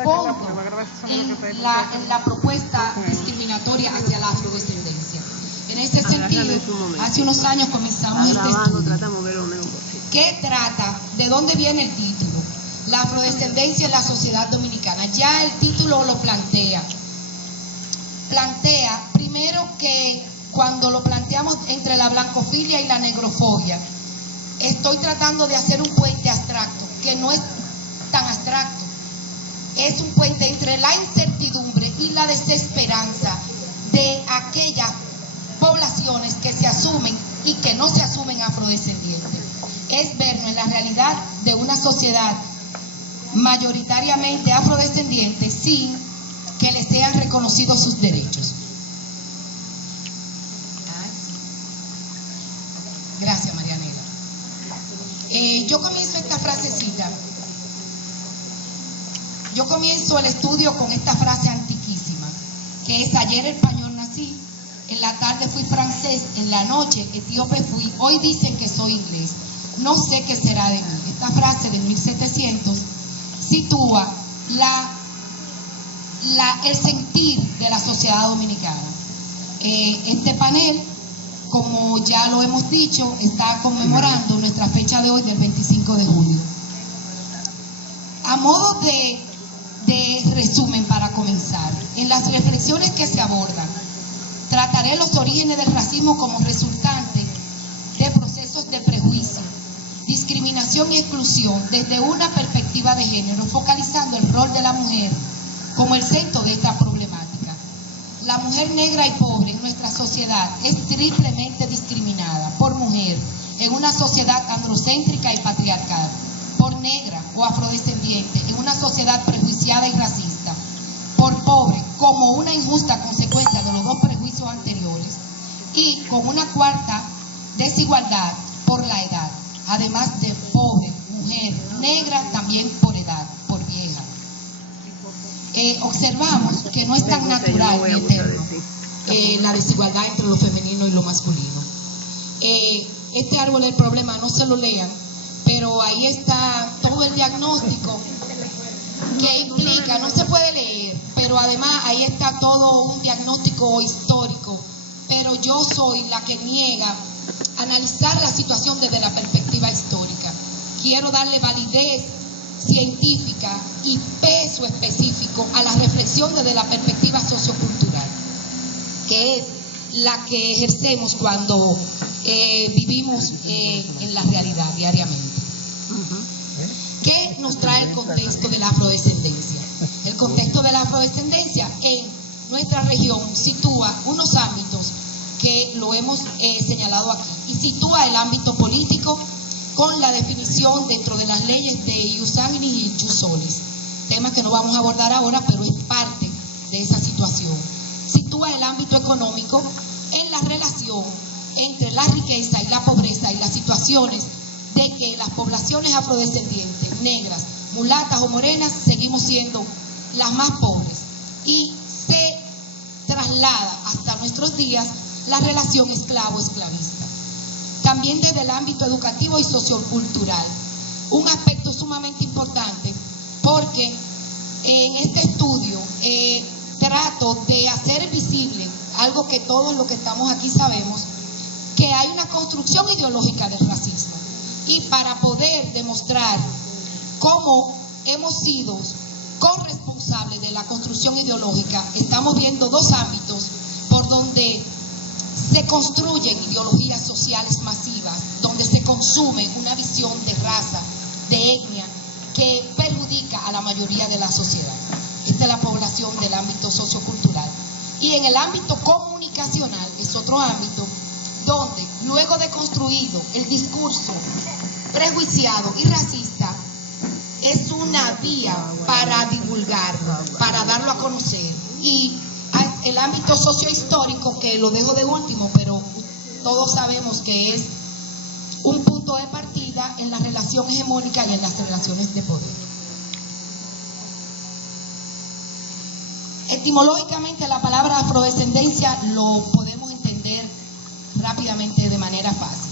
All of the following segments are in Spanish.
fondo en la propuesta discriminatoria hacia la afrodescendencia. En este sentido, hace unos años comenzamos este estudio que trata de dónde viene el título, la afrodescendencia en la sociedad dominicana. Ya el título lo plantea primero que cuando lo planteamos entre la blancofilia y la negrofobia, estoy tratando de hacer un puente abstracto, que no es tan abstracto, es un puente entre la incertidumbre y la desesperanza de aquellas poblaciones que se asumen y que no se asumen afrodescendientes. Es vernos en la realidad de una sociedad mayoritariamente afrodescendiente sin que les sean reconocidos sus derechos. Gracias, Marianela. Yo comienzo esta frasecita. Yo comienzo el estudio con esta frase antiquísima, que es: ayer español nací, en la tarde fui francés, en la noche etíope fui, hoy dicen que soy inglés, no sé qué será de mí. Esta frase de 1700 sitúa el sentir de la sociedad dominicana. Este panel, como ya lo hemos dicho, está conmemorando nuestra fecha de hoy del 25 de julio. A modo de resumen para comenzar, en las reflexiones que se abordan, trataré los orígenes del racismo como resultante de procesos de prejuicio, discriminación y exclusión desde una perspectiva de género, focalizando el rol de la mujer como el centro de esta problemática. La mujer negra y pobre en nuestra sociedad es triplemente discriminada: por mujer en una sociedad androcéntrica y patriarcal, por negra o afrodescendiente en una sociedad prejuiciada y racista, por pobre como una injusta consecuencia de los dos prejuicios anteriores, y con una cuarta desigualdad por la edad, además de pobre, mujer, negra también por edad, por vieja. Observamos que no es tan natural ni eterno la desigualdad entre lo femenino y lo masculino. Este árbol del problema, no se lo lean, pero ahí está todo el diagnóstico que implica, no se puede leer, pero además ahí está todo un diagnóstico histórico, pero yo soy la que niega analizar la situación desde la perspectiva histórica. Quiero darle validez científica y peso específico a la reflexión desde la perspectiva sociocultural, que es la que ejercemos cuando vivimos en la realidad diariamente. ¿Qué nos trae el contexto de la afrodescendencia? El contexto de la afrodescendencia en nuestra región sitúa unos ámbitos que lo hemos señalado aquí, y sitúa el ámbito político con la definición dentro de las leyes de ius sanguinis y ius solis, tema que no vamos a abordar ahora, pero es parte de esa situación. Sitúa el ámbito económico en la relación entre la riqueza y la pobreza y las situaciones de que las poblaciones afrodescendientes, negras, mulatas o morenas, seguimos siendo las más pobres, y se traslada hasta nuestros días la relación esclavo-esclavista. También desde el ámbito educativo y sociocultural, un aspecto sumamente importante, porque en este estudio trato de hacer visible algo que todos los que estamos aquí sabemos, que hay una construcción ideológica del racismo, y para poder demostrar cómo hemos sido corresponsables de la construcción ideológica, estamos viendo dos ámbitos por donde se construyen ideologías sociales masivas, donde se consume una visión de raza, de etnia, que perjudica a la mayoría de la sociedad. Esta es la población del ámbito sociocultural. Y en el ámbito comunicacional es otro ámbito donde, luego de construido el discurso prejuiciado y racista, es una vía para divulgarlo, para darlo a conocer. Y el ámbito sociohistórico, que lo dejo de último, pero todos sabemos que es un punto de partida en la relación hegemónica y en las relaciones de poder. Etimológicamente, la palabra afrodescendencia lo podemos entender rápidamente de manera fácil.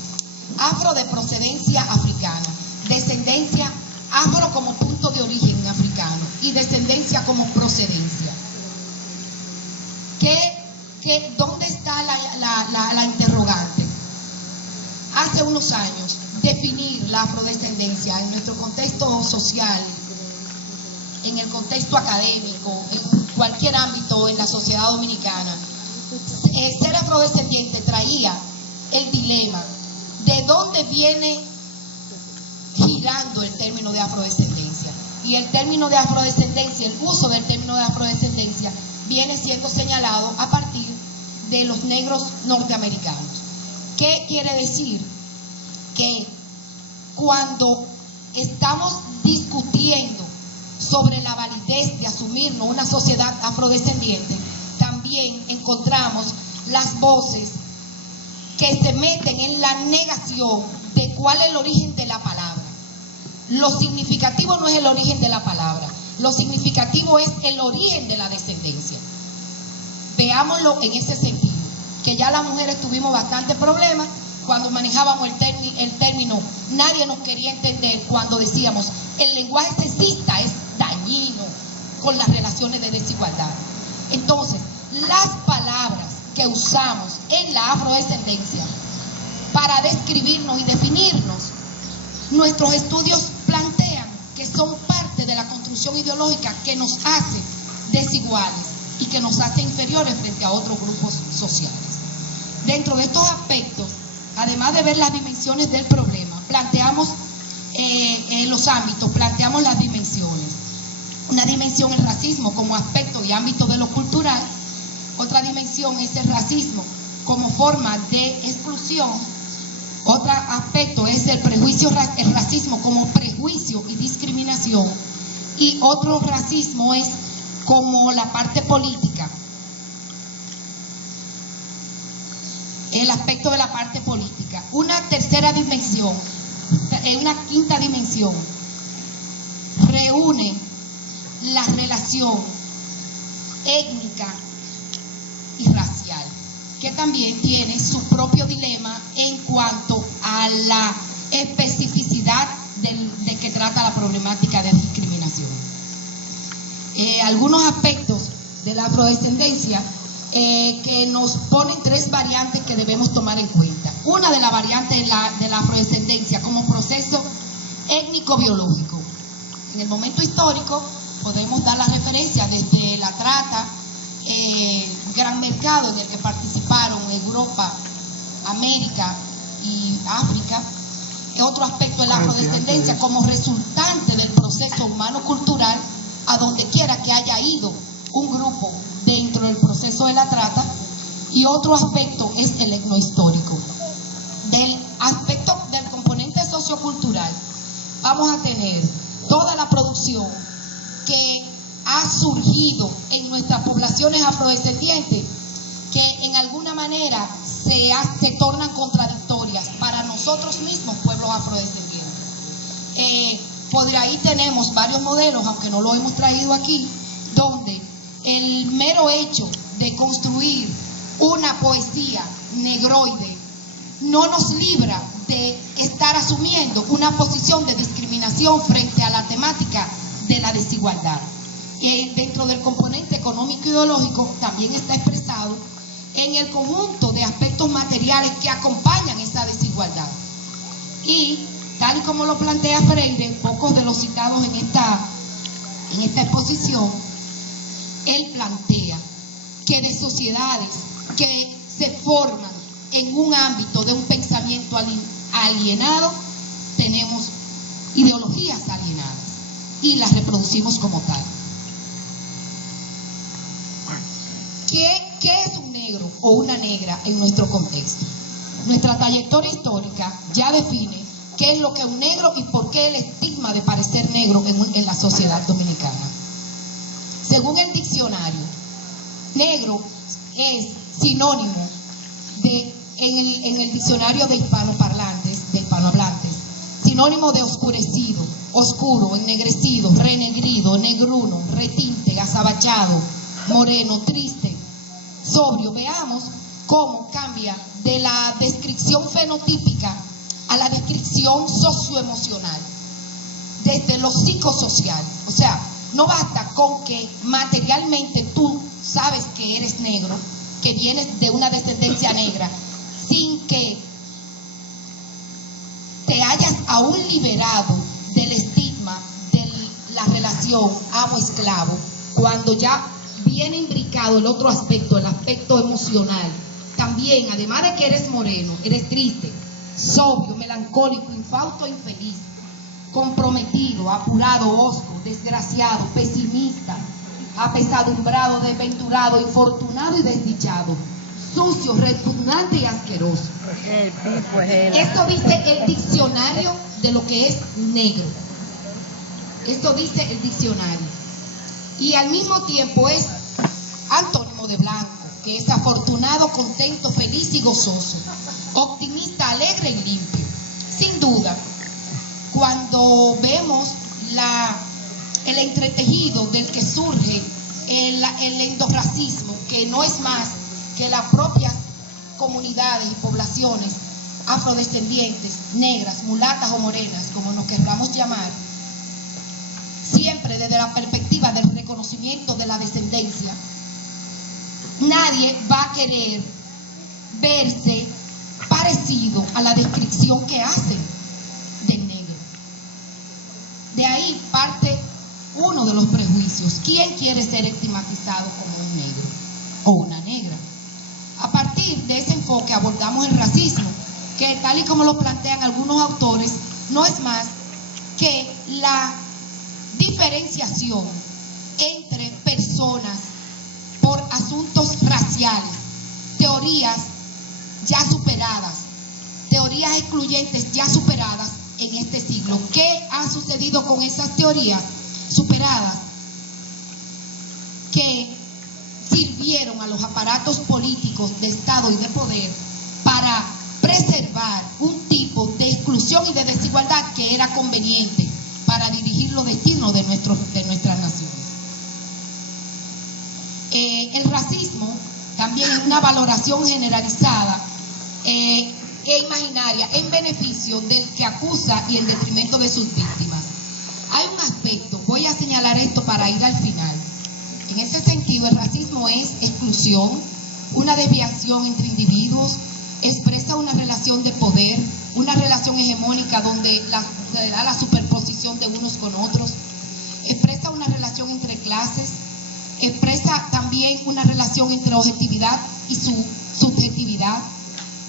Afro, de procedencia africana, descendencia, afro como punto de origen africano, y y descendencia como procedencia. ¿Dónde está la interrogante? Hace unos años, definir la afrodescendencia en nuestro contexto social, en el contexto académico, en cualquier ámbito en la sociedad dominicana, ser afrodescendiente traía el dilema de dónde viene girando el término de afrodescendencia. Y el término de afrodescendencia, el uso del término de afrodescendencia, viene siendo señalado a partir de los negros norteamericanos. ¿Qué quiere decir? Que cuando estamos discutiendo sobre la validez de asumirnos una sociedad afrodescendiente, también encontramos las voces que se meten en la negación de cuál es el origen de la palabra. Lo significativo no es el origen de la palabra, lo significativo es el origen de la descendencia. Veámoslo en ese sentido, que ya las mujeres tuvimos bastante problemas cuando manejábamos el término, nadie nos quería entender cuando decíamos el lenguaje sexista es dañino con las relaciones de desigualdad. Entonces, las palabras que usamos en la afrodescendencia para describirnos y definirnos, nuestros estudios plantean que son parte de la construcción ideológica que nos hace desiguales y que nos hace inferiores frente a otros grupos sociales. Dentro de estos aspectos, además de ver las dimensiones del problema, planteamos los ámbitos, planteamos las dimensiones. Una dimensión es el racismo como aspecto y ámbito de lo cultural, otra dimensión es el racismo como forma de exclusión, otro aspecto es el racismo como prejuicio y discriminación, y otro racismo es como la parte política, el aspecto de la parte política. Una tercera dimensión, una quinta dimensión, reúne la relación étnica y racial, que también tiene su propio dilema en cuanto a la especificidad de que trata la problemática de discriminación. Algunos aspectos de la afrodescendencia que nos ponen tres variantes que debemos tomar en cuenta. Una de las variantes de la afrodescendencia como proceso étnico-biológico. En el momento histórico podemos dar la referencia desde la trata, gran mercado en el que participaron Europa, América y África. Otro aspecto de la afrodescendencia como resultante del proceso humano-cultural, a donde quiera que haya ido un grupo dentro del proceso de la trata. Y otro aspecto es el etnohistórico. Del aspecto del componente sociocultural, vamos a tener toda la producción que ha surgido en nuestras poblaciones afrodescendientes, que en alguna manera se tornan contradictorias para nosotros mismos, pueblos afrodescendientes. Por ahí tenemos varios modelos, aunque no lo hemos traído aquí, donde el mero hecho de construir una poesía negroide no nos libra de estar asumiendo una posición de discriminación frente a la temática de la desigualdad. Dentro del componente económico ideológico también está expresado en el conjunto de aspectos materiales que acompañan esa desigualdad. Y tal y como lo plantea Freire, pocos de los citados en esta exposición, él plantea que de sociedades que se forman en un ámbito de un pensamiento alienado, tenemos ideologías alienadas y las reproducimos como tal. ¿Qué es un negro o una negra en nuestro contexto? Nuestra trayectoria histórica ya define qué es lo que es un negro y por qué el estigma de parecer negro en la sociedad dominicana. Según el diccionario, negro es sinónimo en el diccionario de hispanohablantes, sinónimo de oscurecido, oscuro, ennegrecido, renegrido, negruno, retinte, azabachado, moreno, triste, sobrio. Veamos cómo cambia de la descripción fenotípica a la descripción socioemocional, desde lo psicosocial. O sea, no basta con que materialmente tú sabes que eres negro, que vienes de una descendencia negra, sin que te hayas aún liberado del estigma de la relación amo-esclavo, cuando ya viene imbricado el otro aspecto, el aspecto emocional. También, además de que eres moreno, eres triste, sobrio, melancólico, infausto, infeliz, comprometido, apurado, hosco, desgraciado, pesimista, apesadumbrado, desventurado, infortunado y desdichado, sucio, repugnante y asqueroso. Esto dice el diccionario de lo que es negro. Esto dice el diccionario. Y al mismo tiempo es antónimo de blanco, que es afortunado, contento, feliz y gozoso, optimista, alegre y limpio. Sin duda, cuando vemos el entretejido del que surge el endorracismo, que no es más que las propias comunidades y poblaciones afrodescendientes, negras, mulatas o morenas, como nos querramos llamar, siempre desde la perspectiva del reconocimiento de la descendencia, nadie va a querer verse parecido a la descripción que hacen del negro. De ahí parte uno de los prejuicios. ¿Quién quiere ser estigmatizado como un negro o una negra? A partir de ese enfoque abordamos el racismo, que tal y como lo plantean algunos autores, no es más que la diferenciación entre personas por asuntos raciales, teorías ya superadas, teorías excluyentes ya superadas en este siglo. ¿Qué ha sucedido con esas teorías superadas? Que sirvieron a los aparatos políticos de Estado y de poder para preservar un tipo de exclusión y de desigualdad que era conveniente para dirigir los destinos de nuestras naciones. El racismo también es una valoración generalizada e imaginaria en beneficio del que acusa y en detrimento de sus víctimas. Hay un aspecto, voy a señalar esto para ir al final. En ese sentido, el racismo es exclusión, una desviación entre individuos, expresa una relación de poder, una relación hegemónica donde se da la superposición de unos con otros, expresa una relación entre clases, expresa también una relación entre objetividad y su subjetividad,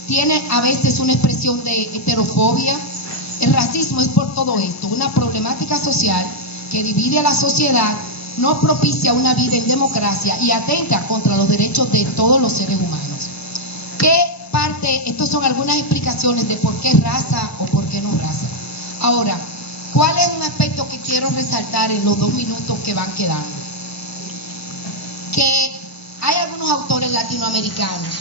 tiene a veces una expresión de heterofobia. El racismo es por todo esto, una problemática social que divide a la sociedad, no propicia una vida en democracia y atenta contra los derechos de todos los seres humanos. ¿Qué parte? Estas son algunas explicaciones de por qué raza o por qué no raza. Ahora, ¿cuál es un aspecto que quiero resaltar en los 2 minutos que van quedando? Que hay algunos autores latinoamericanos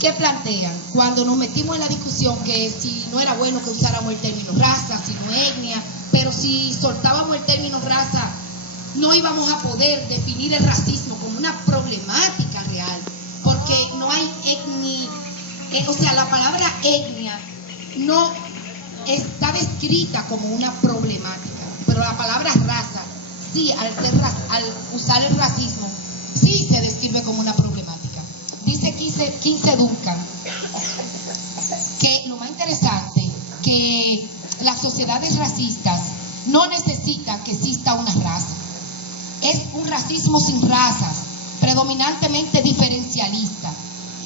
que plantean, cuando nos metimos en la discusión, que si no era bueno que usáramos el término raza, sino etnia, pero si soltábamos el término raza, no íbamos a poder definir el racismo como una problemática real, porque no hay etnia, o sea, la palabra etnia no está descrita como una problemática, pero la palabra raza, sí, al usar el racismo, sí se describe como una problemática. Dice Quince Duncan que lo más interesante, que las sociedades racistas no necesitan que exista una raza. Es un racismo sin razas, predominantemente diferencialista.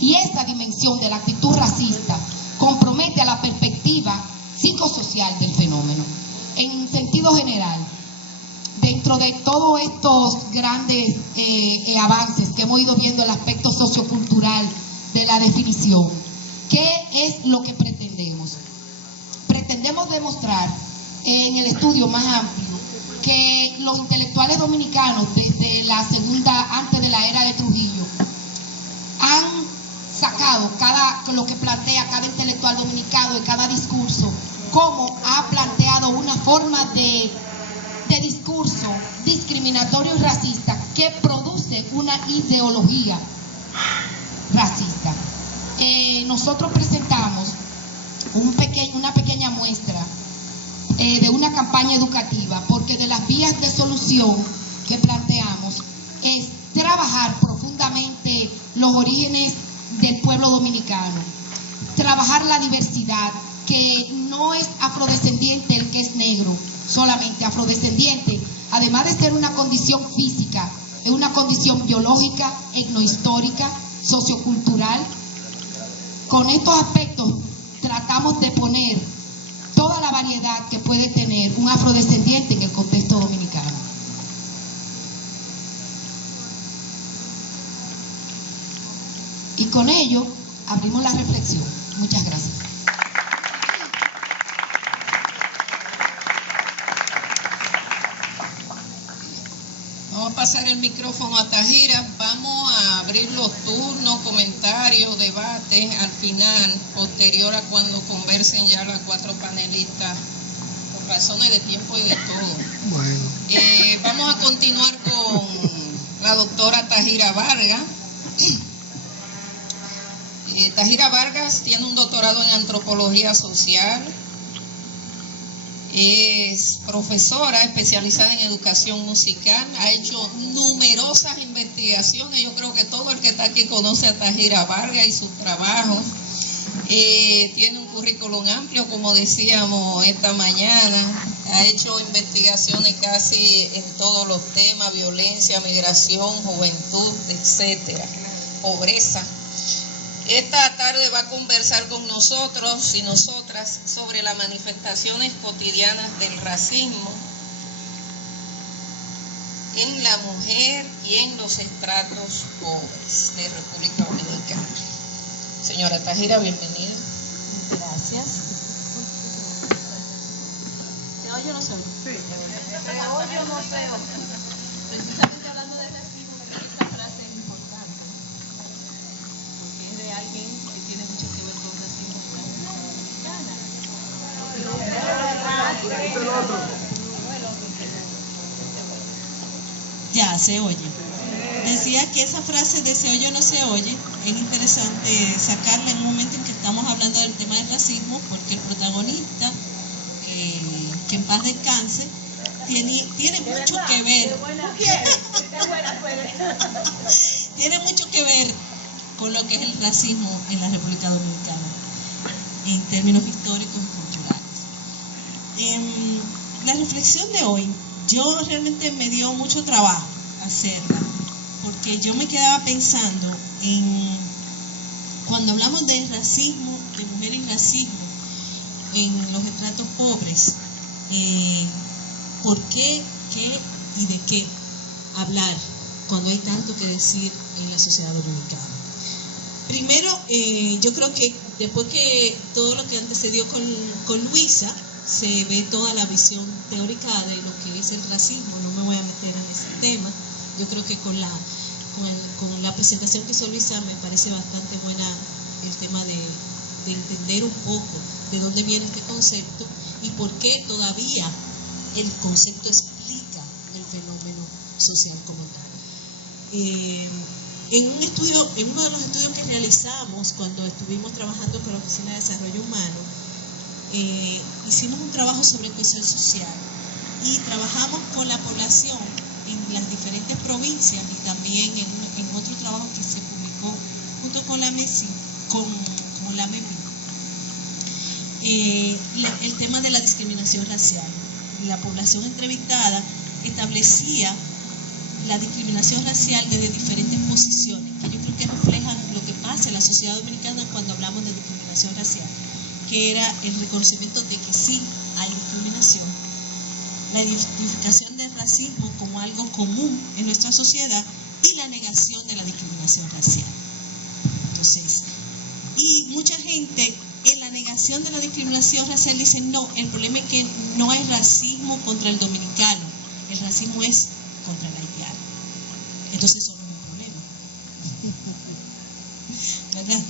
Y esta dimensión de la actitud racista compromete a la perspectiva psicosocial del fenómeno. En sentido general, dentro de todos estos grandes avances que hemos ido viendo, el aspecto sociocultural de la definición, ¿qué es lo que pretendemos? Pretendemos demostrar en el estudio más amplio que los intelectuales dominicanos, desde la segunda, antes de la era de Trujillo, han sacado lo que plantea cada intelectual dominicano de cada discurso, cómo ha planteado una forma de discurso discriminatorio y racista que produce una ideología racista. Nosotros presentamos una pequeña muestra de una campaña educativa, porque de las vías de solución que planteamos es trabajar profundamente los orígenes del pueblo dominicano, trabajar la diversidad, que no es afrodescendiente el que es negro, solamente afrodescendiente, además de ser una condición física, es una condición biológica, etnohistórica, sociocultural. Con estos aspectos tratamos de poner toda la variedad que puede tener un afrodescendiente en el contexto dominicano. Y con ello abrimos la reflexión. Muchas gracias. Vamos a pasar el micrófono a Tajira. Vamos a abrir los turnos, comentarios, debates al final, posterior a cuando conversen ya las 4 panelistas, por razones de tiempo y de todo. Bueno. Vamos a continuar con la doctora Tajira Vargas. Tajira Vargas tiene un doctorado en antropología social. Es profesora especializada en educación musical, ha hecho numerosas investigaciones. Yo creo que todo el que está aquí conoce a Tajira Vargas y sus trabajos. Tiene un currículum amplio, como decíamos esta mañana. Ha hecho investigaciones casi en todos los temas: violencia, migración, juventud, etcétera, pobreza. Esta tarde va a conversar con nosotros y nosotras sobre las manifestaciones cotidianas del racismo en la mujer y en los estratos pobres de República Dominicana. Señora Tajira, bienvenida. Gracias. ¿Se oye o no se oye? Sí. ¿Se oye o no se oye? Precisamente hablando de racismo, esta frase es importante, porque es de alguien que tiene mucho que ver con racismo en la República Dominicana. Ya, se oye. Decía que esa frase de se oye o no se oye es interesante sacarla en un momento en que estamos hablando del tema del racismo, porque el protagonista, que en paz descanse, tiene mucho que ver. Tiene mucho que ver con lo que es el racismo en la República Dominicana, en términos históricos y culturales. La reflexión de hoy, yo realmente me dio mucho trabajo hacerla, porque yo me quedaba pensando en, cuando hablamos de racismo, de mujer y racismo en los estratos pobres, ¿por qué, qué y de qué hablar cuando hay tanto que decir en la sociedad dominicana? Primero, yo creo que después que todo lo que antecedió con Luisa, se ve toda la visión teórica de lo que es el racismo. No me voy a meter en ese tema. Yo creo que con la presentación que hizo Luisa me parece bastante buena el tema de entender un poco de dónde viene este concepto y por qué todavía el concepto explica el fenómeno social como tal. En uno de los estudios que realizamos cuando estuvimos trabajando con la Oficina de Desarrollo Humano, hicimos un trabajo sobre cohesión social y trabajamos con la población en las diferentes provincias y también en otro trabajo que se publicó junto con la MESI, con la MEPI, el tema de la discriminación racial. La población entrevistada establecía la discriminación racial desde diferentes posiciones, que yo creo que reflejan lo que pasa en la sociedad dominicana cuando hablamos de discriminación racial, que era el reconocimiento de que sí hay discriminación, la identificación del racismo como algo común en nuestra sociedad y la negación de la discriminación racial. Entonces, y mucha gente en la negación de la discriminación racial dice, no, el problema es que no hay racismo contra el dominicano, el racismo es contra el haitiano. Entonces eso no es un problema. ¿Verdad?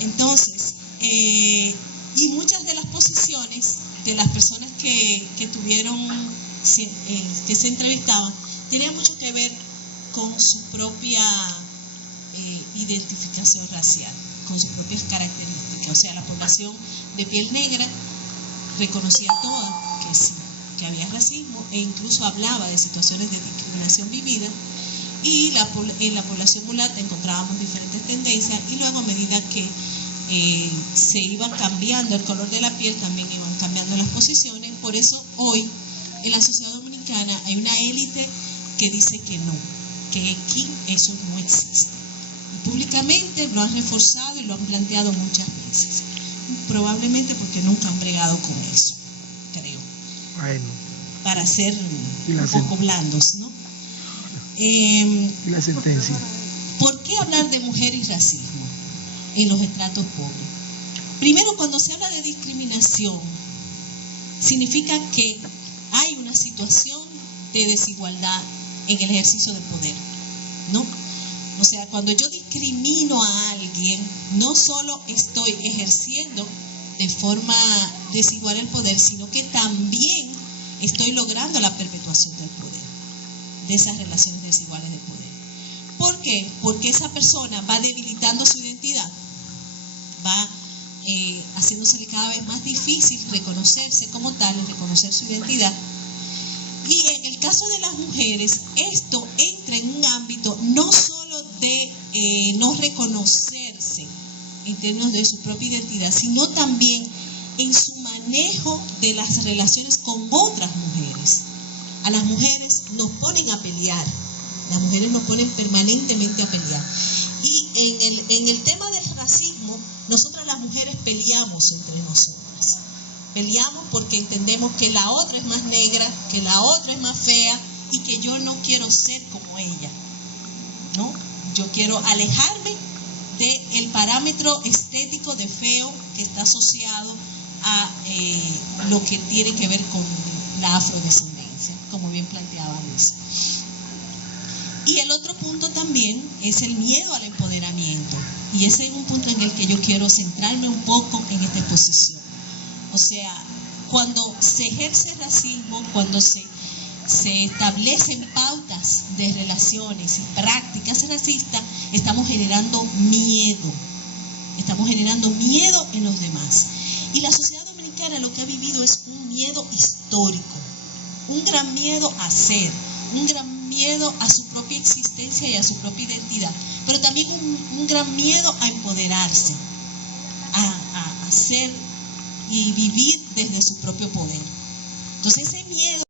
Entonces, y muchas de las posiciones de las personas que se entrevistaban tenían mucho que ver con su propia identificación racial, con sus propias características. O sea, la población de piel negra reconocía toda que sí, que había racismo e incluso hablaba de situaciones de discriminación vividas, y en la población mulata encontrábamos diferentes tendencias, y luego a medida que se iba cambiando el color de la piel, también iban cambiando las posiciones. Por eso hoy en la sociedad dominicana hay una élite que dice que no, que aquí eso no existe. Y públicamente lo han reforzado y lo han planteado muchas veces. Probablemente porque nunca han bregado con eso, creo. Bueno. Para ser un poco blandos, ¿no? ¿Y la sentencia? ¿Por qué hablar de mujer y racismo en los estratos pobres? Primero, cuando se habla de discriminación, significa que hay una situación de desigualdad en el ejercicio del poder, ¿no? O sea, cuando yo discrimino a alguien, no solo estoy ejerciendo de forma desigual el poder, sino que también estoy logrando la perpetuación del poder, de esas relaciones desiguales de poder. ¿Por qué? Porque esa persona va debilitando su identidad, va haciéndosele cada vez más difícil reconocerse como tal, reconocer su identidad. Y en el caso de las mujeres, esto entra en un ámbito no solo de no reconocerse en términos de su propia identidad, sino también en su manejo de las relaciones con otras mujeres. A las mujeres nos ponen a pelear, las mujeres nos ponen permanentemente a pelear. Y en el tema del racismo, nosotras las mujeres peleamos entre nosotras. Peleamos porque entendemos que la otra es más negra, que la otra es más fea y que yo no quiero ser como ella, ¿no? Yo quiero alejarme del parámetro estético de feo que está asociado a lo que tiene que ver con la afrodescendencia, como bien planteaba Luis. Y el otro punto también es el miedo al empoderamiento, y ese es un punto en el que yo quiero centrarme un poco en esta exposición. O sea, cuando se ejerce racismo, cuando se establecen pautas de relaciones y prácticas racistas, estamos generando miedo en los demás. Y la sociedad dominicana lo que ha vivido es un miedo histórico, un gran miedo a ser, un gran miedo a su propia existencia y a su propia identidad, pero también un gran miedo a empoderarse, a ser y vivir desde su propio poder. Entonces ese miedo